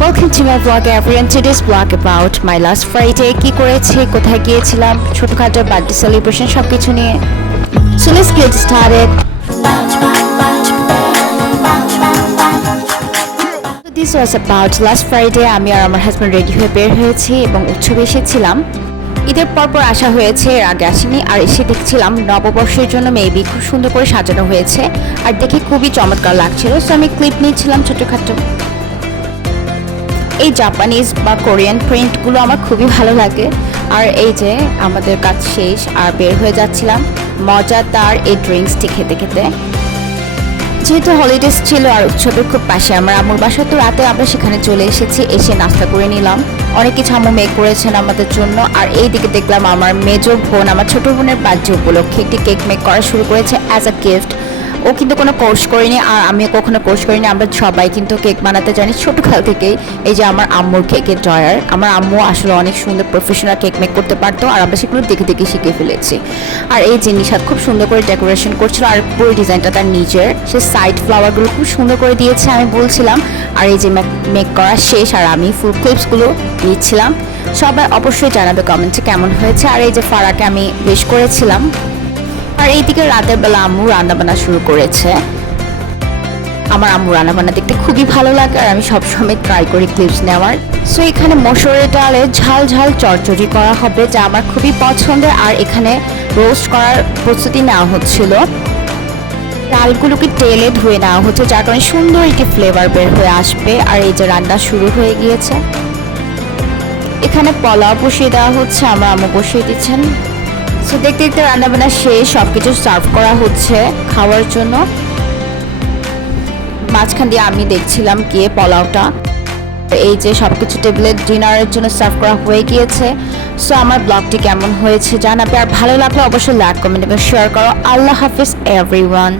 Welcome to my vlog everyone. Today's vlog about my last Friday. কি করেছি, কোথায় গিয়েছিলাম, ছোটখাটো বার্থডে সেলিব্রেশন সবকিছু নিয়ে। So let's get started. So this was about last Friday. আমি আর আমার হাজব্যান্ড রেডি হয়ে বের হয়েছি এবং উৎসবে এসেছিলাম। ঈদের পরপর আসা হয়েছে, এর আগে আসিনি। আর এসে দেখছিলাম নববর্ষের জন্য মেবি খুব সুন্দর করে সাজানো হয়েছে আর দেখে খুবই চমৎকার লাগছিল। সো আমি ক্লিপ নিয়েছিলাম ছোটখাটো। এই জাপানিজ বা কোরিয়ান প্রিন্টগুলো আমার খুবই ভালো লাগে। আর এই যে আমাদের কাজ শেষ আর বের হয়ে যাচ্ছিলাম মজাদার এই ড্রিঙ্কসটি খেতে খেতে। যেহেতু হলিডেজ ছিল আর উৎসবের খুব পাশে আমার আম্মুর বাসা, তো রাতে আমরা সেখানে চলে এসেছি। এসে নাস্তা করে নিলাম, অনেক কিছু আম্মু মেক করেছেন আমাদের জন্য। আর এই দিকে দেখলাম আমার মেজো বোন আমার ছোট বোনের বার্থডে উপলক্ষে একটি কেক মেক করা শুরু করেছে অ্যাজ আ গিফট। ও কিন্তু কোনো কোর্স করিনি আর আমিও কখনো কোর্স করিনি। আমরা সবাই কিন্তু কেক বানাতে জানি ছোটোকাল থেকেই। এই যে আমার আম্মুর কেকের ড্রয়ার, আমার আম্মু আসলে অনেক সুন্দর প্রফেশনাল কেক মেক করতে পারতো আর আমরা সেগুলো দেখে দেখে শিখে ফেলেছি। আর এই যে নিশাদ খুব সুন্দর করে ডেকোরেশন করছিল আর পুরো ডিজাইনটা তার নিজের, সে সাইড ফ্লাওয়ারগুলো খুব সুন্দর করে দিয়েছে আমি বলছিলাম। আর এই যে মেক করা শেষ আর আমি ফুল ক্লিপসগুলো নিচ্ছিলাম। সবাই অবশ্যই জানাবে কমেন্টে কেমন হয়েছে। আর এই যে ফারাকে আমি বেশ করেছিলাম। আর এইদিকে রাতের বেলা আম্মু রান্নাবান্না শুরু করেছে। আমার আম্মু রান্নাবান্না দেখতে খুবই ভালো লাগে আর আমি সবসময় ট্রাই করি ক্লিপস নেওয়ার। সো এখানে মসুরের ডালে ঝাল ঝাল চচ্চড়ি করা হবে, যা আমার খুবই পছন্দের। আর এখানে রোস্ট করার প্রস্তুতি নেওয়া হচ্ছিল। ডালগুলোকে তেলে ধুয়ে নেওয়া হচ্ছে, যার কারণে সুন্দর একটি ফ্লেভার বের হয়ে আসবে। আর এই যে রান্না শুরু হয়ে গিয়েছে। এখানে পোলাও বসিয়ে দেওয়া হচ্ছে, আমার আম্মু বসিয়ে দিচ্ছেন। সো দেখতে দেখতে রান্নাবান্না শেষ, সবকিছু সার্ভ করা হচ্ছে খাওয়ার জন্য। মাঝখান দিয়ে আমি দেখছিলাম গিয়ে পোলাওটা। এই যে সবকিছু টেবিলে ডিনারের জন্য সার্ভ করা হয়ে গিয়েছে। সো আমার ব্লগটি কেমন হয়েছে জানাবে, আর ভালো লাগলে অবশ্যই লাইক কমেন্ট এবং শেয়ার করো। আল্লাহ হাফিজ এভরিওয়ান।